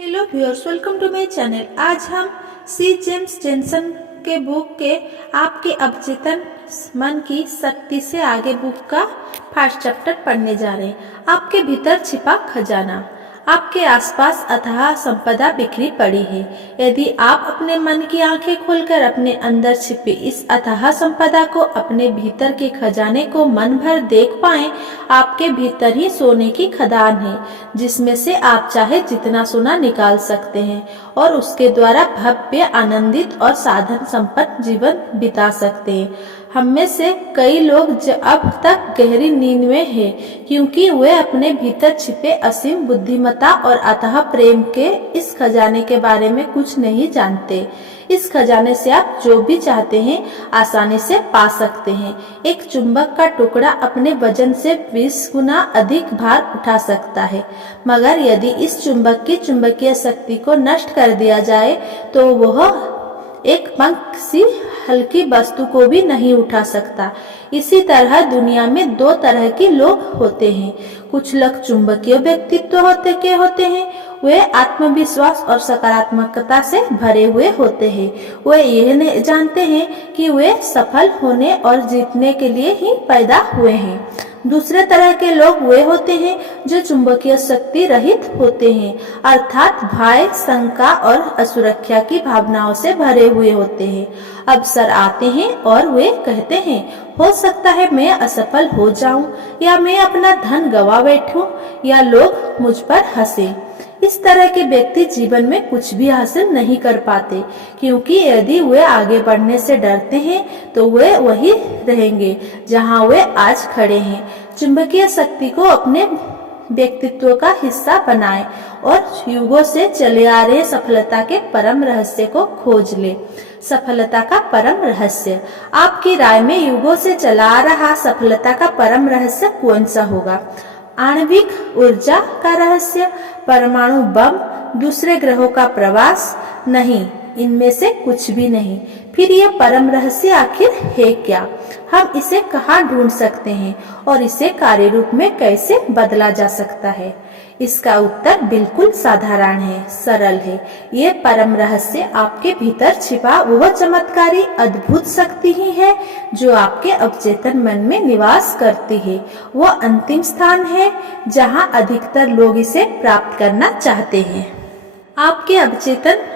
Hello viewers, welcome to my channel. आज हम C James Jensen के बुक के आपके अवचेतन मन की शक्ति से आगे बुक का फर्स्ट चैप्टर पढ़ने जा रहे हैं। आपके भीतर छिपा खजाना। आपके आसपास अथाह संपदा बिखरी पड़ी है। यदि आप अपने मन की आंखें खोलकर अपने अंदर छिपी इस अथाह संपदा को, अपने भीतर के खजाने को मन भर देख पाएं, आपके भीतर ही सोने की खदान है, जिसमें से आप चाहे जितना सोना निकाल सकते हैं और उसके द्वारा भव्य, आनंदित और साधन संपन्न जीवन बिता सकते हैं। हम में से कई लोग अब तक गहरी नींद में हैं, क्योंकि वे अपने भीतर छिपे असीम बुद्धिमत्ता और अथाह प्रेम के इस खजाने के बारे में कुछ नहीं जानते। इस खजाने से आप जो भी चाहते हैं आसानी से पा सकते हैं। एक चुंबक का टुकड़ा अपने वजन से 20 गुना अधिक भार उठा सकता है, मगर यदि इस चुंबक की चुंबकीय शक्ति को नष्ट कर दिया जाए तो वह एक पंख सी हल्की वस्तु को भी नहीं उठा सकता। इसी तरह दुनिया में दो तरह के लोग होते हैं। कुछ लोग चुंबकीय व्यक्तित्व होते हैं। वे आत्मविश्वास और सकारात्मकता से भरे हुए होते हैं। वे यह नहीं जानते हैं कि वे सफल होने और जीतने के लिए ही पैदा हुए हैं। दूसरे तरह के लोग वे होते हैं जो चुंबकीय शक्ति रहित होते हैं, अर्थात भय, शंका और असुरक्षा की भावनाओं से भरे हुए होते हैं। अवसर आते हैं और वे कहते हैं, हो सकता है मैं असफल हो जाऊं, या मैं अपना धन गंवा बैठूं, या लोग मुझ पर हंसे। इस तरह के व्यक्ति जीवन में कुछ भी हासिल नहीं कर पाते, क्योंकि यदि वे आगे बढ़ने से डरते हैं तो वे वही रहेंगे जहां वे आज खड़े हैं। चुंबकीय शक्ति को अपने व्यक्तित्व का हिस्सा बनाएं और युगों से चले आ रहे सफलता के परम रहस्य को खोज ले। सफलता का परम रहस्य। आपकी राय में युगों से चला आ रहा सफलता का परम रहस्य कौन सा होगा? आणविक ऊर्जा का रहस्य, परमाणु बम, दूसरे ग्रहों का प्रवास? नहीं, इनमें से कुछ भी नहीं। फिर यह परम रहस्य आखिर है क्या? हम इसे कहाँ ढूंढ सकते हैं और इसे कार्य रूप में कैसे बदला जा सकता है? इसका उत्तर बिल्कुल साधारण है, सरल है। ये परम रहस्य आपके भीतर छिपा वह चमत्कारी अद्भुत शक्ति ही है जो आपके अवचेतन मन में निवास करती है। वो अंतिम स्थान है जहां अधिकतर लोग इसे प्राप्त करना चाहते हैं। आपके अवचेतन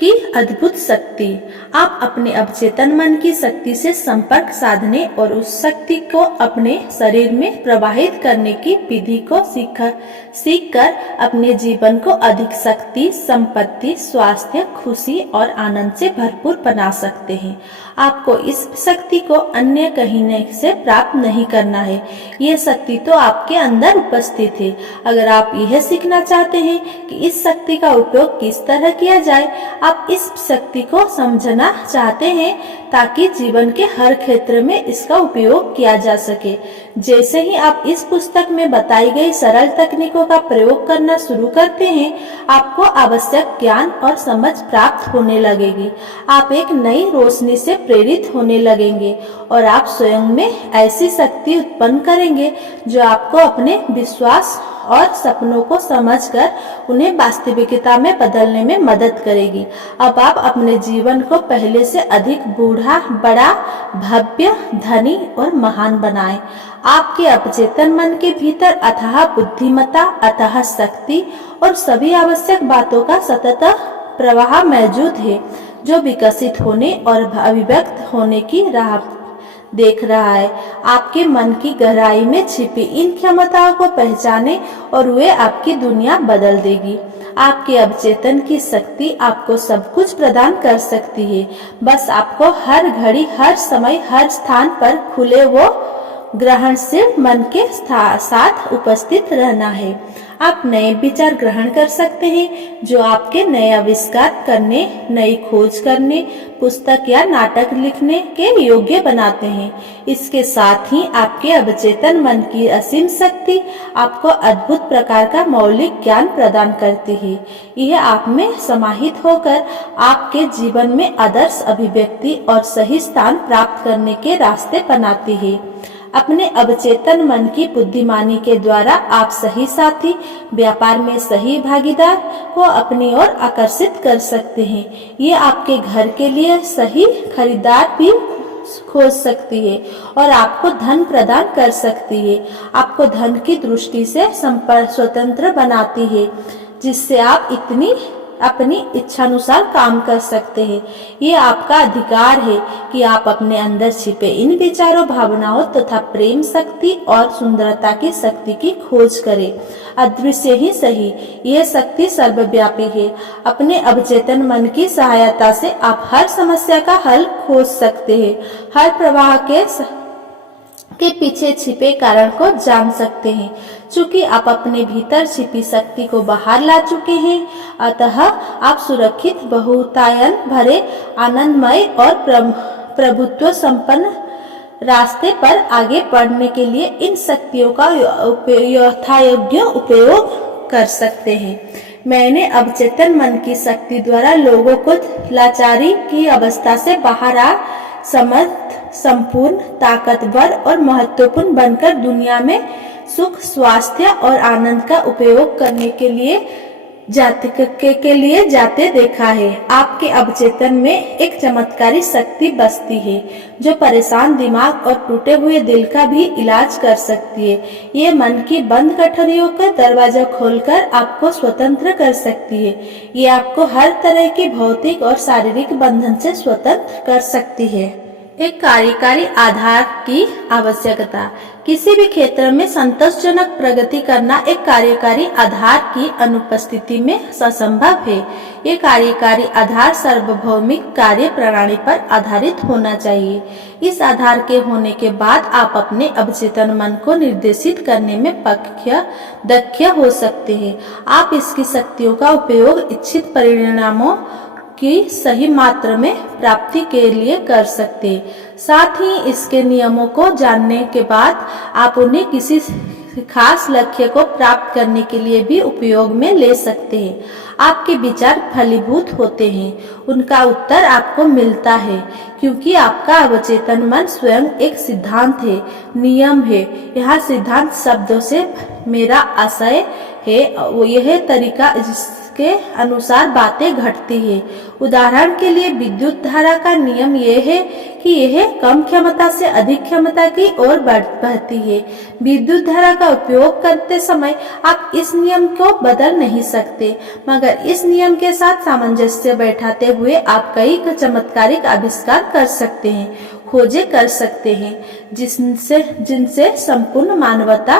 की अद्भुत शक्ति। आप अपने अवचेतन मन की शक्ति से संपर्क साधने और उस शक्ति को अपने शरीर में प्रवाहित करने की विधि को सीखकर अपने जीवन को अधिक शक्ति, संपत्ति, स्वास्थ्य, खुशी और आनंद से भरपूर बना सकते हैं। आपको इस शक्ति को अन्य कहीं से प्राप्त नहीं करना है। ये शक्ति तो आपके अंदर उपस्थित है। अगर आप यह सीखना चाहते हैं कि इस शक्ति का उपयोग किस तरह किया जाए, आप इस शक्ति को समझना चाहते हैं ताकि जीवन के हर क्षेत्र में इसका उपयोग किया जा सके। जैसे ही आप इस पुस्तक में बताई गई सरल तकनीकों का प्रयोग करना शुरू करते हैं, आपको आवश्यक ज्ञान और समझ प्राप्त होने लगेगी। आप एक नई रोशनी से प्रेरित होने लगेंगे और आप स्वयं में ऐसी शक्ति उत्पन्न करेंगे जो आपको अपने विश्वास और सपनों को समझकर उन्हें वास्तविकता में बदलने में मदद करेगी। अब आप अपने जीवन को पहले से अधिक बड़ा, भव्य, धनी और महान बनाएं। आपके अवचेतन मन के भीतर अथाह बुद्धिमत्ता, अथाह शक्ति और सभी आवश्यक बातों का सतत प्रवाह मौजूद है, जो विकसित होने और अभिव्यक्त होने की राह देख रहा है। आपके मन की गहराई में छिपी इन क्षमताओं को पहचाने और वे आपकी दुनिया बदल देगी। आपके अवचेतन की शक्ति आपको सब कुछ प्रदान कर सकती है। बस आपको हर घड़ी, हर समय, हर स्थान पर खुले वो ग्रहणशील मन के साथ उपस्थित रहना है। आप नए विचार ग्रहण कर सकते हैं जो आपके नए आविष्कार करने, नई खोज करने, पुस्तक या नाटक लिखने के योग्य बनाते हैं। इसके साथ ही आपके अवचेतन मन की असीम शक्ति आपको अद्भुत प्रकार का मौलिक ज्ञान प्रदान करती है। यह आप में समाहित होकर आपके जीवन में आदर्श अभिव्यक्ति और सही स्थान प्राप्त करने के रास्ते बनाती है। अपने अवचेतन मन की बुद्धिमानी के द्वारा आप सही साथी, व्यापार में सही भागीदार को अपनी ओर आकर्षित कर सकते हैं। ये आपके घर के लिए सही खरीदार भी खोज सकती है और आपको धन प्रदान कर सकती है। आपको धन की दृष्टि से स्वतंत्र बनाती है, जिससे आप अपनी इच्छानुसार काम कर सकते हैं। ये आपका अधिकार है कि आप अपने अंदर छिपे इन विचारों, भावनाओं तथा प्रेम शक्ति और सुंदरता की शक्ति की खोज करें। अदृश्य ही सही, यह शक्ति सर्वव्यापी है। अपने अवचेतन मन की सहायता से आप हर समस्या का हल खोज सकते हैं, हर प्रवाह के पीछे छिपे कारण को जान सकते हैं। चूंकि आप अपने भीतर छिपी शक्ति को बाहर ला चुके हैं, अतः आप सुरक्षित, बहुतायन भरे, आनंदमय और प्रभुत्व संपन्न रास्ते पर आगे बढ़ने के लिए इन शक्तियों का यथायोग्य उपयोग कर सकते हैं। मैंने अवचेतन मन की शक्ति द्वारा लोगों को लाचारी की अवस्था से बाहर आ समर्थ, संपूर्ण, ताकतवर और महत्वपूर्ण बनकर दुनिया में सुख, स्वास्थ्य और आनंद का उपयोग करने के लिए जाते देखा है। आपके अवचेतन में एक चमत्कारी शक्ति बसती है, जो परेशान दिमाग और टूटे हुए दिल का भी इलाज कर सकती है। ये मन की बंद गठरियों का दरवाजा खोलकर आपको स्वतंत्र कर सकती है। ये आपको हर तरह के भौतिक और शारीरिक बंधन से स्वतंत्र कर सकती है। एक कार्यकारी आधार की आवश्यकता। किसी भी क्षेत्र में संतोषजनक प्रगति करना एक कार्यकारी आधार की अनुपस्थिति में असंभव है। ये कार्यकारी आधार सार्वभौमिक कार्य प्रणाली पर आधारित होना चाहिए। इस आधार के होने के बाद आप अपने अवचेतन मन को निर्देशित करने में दक्ष हो सकते हैं। आप इसकी शक्तियों का उपयोग इच्छित परिणामों की सही मात्रा में प्राप्ति के लिए कर सकते हैं। साथ ही इसके नियमों को जानने के बाद आप उन्हें किसी खास लक्ष्य को प्राप्त करने के लिए भी उपयोग में ले सकते हैं। आपके विचार फलीभूत होते हैं, उनका उत्तर आपको मिलता है, क्योंकि आपका अवचेतन मन स्वयं एक सिद्धांत है, नियम है। यह सिद्धांत शब्दों से मेरा आशय है यह तरीका जिसके अनुसार बातें घटती है। उदाहरण के लिए विद्युत धारा का नियम यह है कि यह कम क्षमता से अधिक क्षमता की ओर बहती है। विद्युत धारा का उपयोग करते समय आप इस नियम को बदल नहीं सकते, मगर इस नियम के साथ सामंजस्य बैठाते हुए आप कई चमत्कारिक आविष्कार कर सकते हैं, खोजें कर सकते हैं, जिनसे संपूर्ण मानवता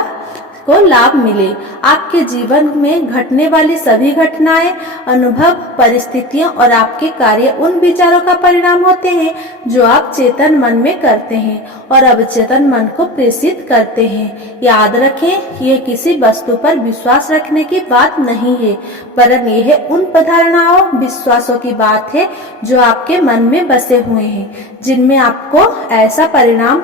को लाभ मिले। आपके जीवन में घटने वाली सभी घटनाएं, अनुभव, परिस्थितियां और आपके कार्य उन विचारों का परिणाम होते हैं जो आप चेतन मन में करते हैं और अवचेतन मन को प्रेषित करते हैं। याद रखें, यह किसी वस्तु पर विश्वास रखने की बात नहीं है, वरन यह उन धारणाओं, विश्वासों की बात है जो आपके मन में बसे हुए हैं, जिनमें आपको ऐसा परिणाम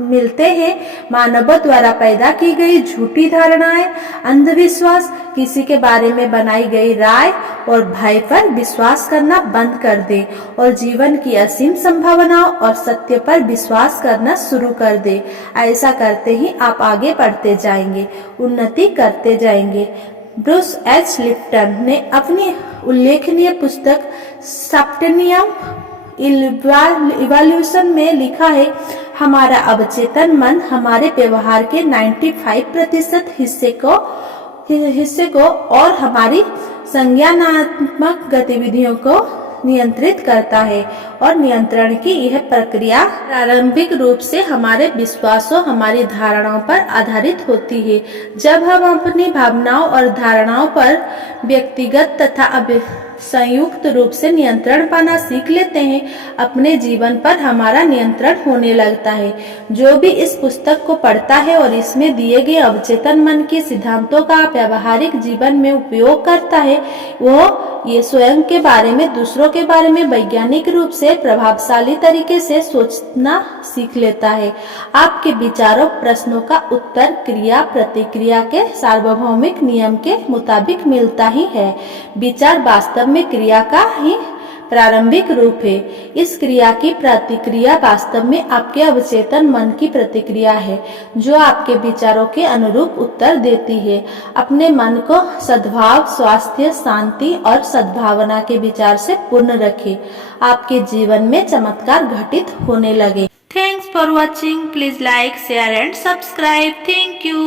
मिलते हैं। मानवों द्वारा पैदा की गई झूठी धारणाएं, अंधविश्वास, किसी के बारे में बनाई गई राय और भय पर विश्वास करना बंद कर दें और जीवन की असीम संभावनाओं और सत्य पर विश्वास करना शुरू कर दें। ऐसा करते ही आप आगे बढ़ते जाएंगे, उन्नति करते जाएंगे। ब्रूस एच लिप्टन ने अपनी उल्लेखनीय पुस्तक सप्टेनियम इवोल्यूशन में लिखा है, हमारा अवचेतन मन हमारे व्यवहार के 95% हिस्से को और हमारी संज्ञानात्मक गतिविधियों को नियंत्रित करता है और नियंत्रण की यह प्रक्रिया प्रारंभिक रूप से हमारे विश्वासों, हमारी धारणाओं पर आधारित होती है। जब हम अपनी भावनाओं और धारणाओं पर व्यक्तिगत तथा संयुक्त रूप से नियंत्रण पाना सीख लेते हैं, अपने जीवन पर हमारा नियंत्रण होने लगता है। जो भी इस पुस्तक को पढ़ता है और इसमें दिए गए अवचेतन मन के सिद्धांतों का व्यावहारिक जीवन में उपयोग करता है, वो ये स्वयं के बारे में, दूसरों के बारे में वैज्ञानिक रूप से प्रभावशाली तरीके से सोचना सीख लेता है। आपके विचारों, प्रश्नों का उत्तर क्रिया प्रतिक्रिया के सार्वभौमिक नियम के मुताबिक मिलता ही है। विचार वास्तव में क्रिया का ही प्रारंभिक रूप है। इस क्रिया की प्रतिक्रिया वास्तव में आपके अवचेतन मन की प्रतिक्रिया है, जो आपके विचारों के अनुरूप उत्तर देती है। अपने मन को सद्भाव, स्वास्थ्य, शांति और सद्भावना के विचार से पूर्ण रखें। आपके जीवन में चमत्कार घटित होने लगे। Thanks for watching. Please like, share and subscribe. Thank you.